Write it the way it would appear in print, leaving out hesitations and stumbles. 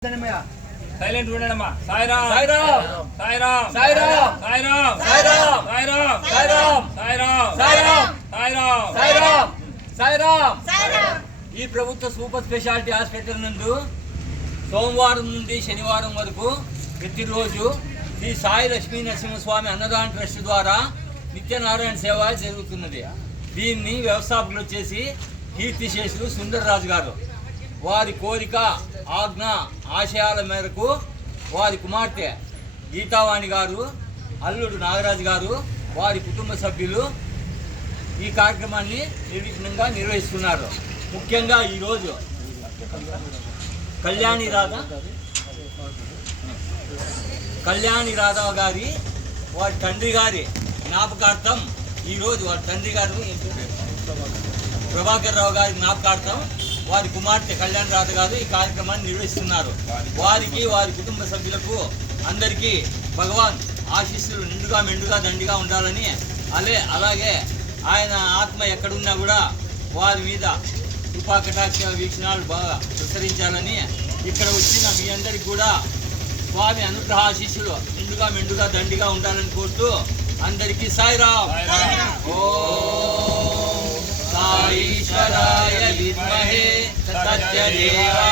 Silent ఉండడమ్మా. Sairam Sairam Sairam Sairam Sairam Sairam Sairam Sairam Sairam Sairam Sairam Sairam Sairam Sairam. ఈ ప్రభుత్వ super speciality hospital నందు సోమవారం నుండి శనివారం వరకు ప్రతిరోజు శ్రీ సాయి లక్ష్మీ నరసింహస్వామి అన్నదాన ట్రస్ట్ ద్వారా నిత్యనారాయణ సేవ జరుగుతున్నది. దీన్ని వ్యవస్థాపకులు వచ్చేసి కీర్తిశేషులు సుందరరాజు గారు. వారి కోరిక ఆజ్ఞ ఆశయాల మేరకు వారి కుమార్తె గీతావాణి గారు, అల్లుడు నాగరాజు గారు, వారి కుటుంబ సభ్యులు ఈ కార్యక్రమాన్ని నిర్విఘ్నంగా నిర్వహిస్తున్నారు. ముఖ్యంగా ఈరోజు కళ్యాణి రాధా గారి వారి తండ్రి గారి జ్ఞాపకార్థం ఈరోజు వారి తండ్రి గారు ప్రభాకర్ రావు గారి జ్ఞాపకార్థం వారి కుమార్తె కళ్యాణ్ రాధ గారు ఈ కార్యక్రమాన్ని నిర్వహిస్తున్నారు. వారికి వారి కుటుంబ సభ్యులకు అందరికీ భగవాన్ ఆశీస్సులు నిండుగా మెండుగా దండిగా ఉండాలని, అలాగే ఆయన ఆత్మ ఎక్కడున్నా కూడా వారి మీద కృపా కటాక్ష వీక్షణాలు బాగా ప్రసరించాలని, ఇక్కడ వచ్చిన మీ అందరికి కూడా స్వామి అనుగ్రహ ఆశీస్సులు నిండుగా మెండుగా దండిగా ఉండాలని కోరుతూ అందరికీ సాయిరాం. ఓం సాయిశ్వరాయ విద్మహే సత్యదేవాయ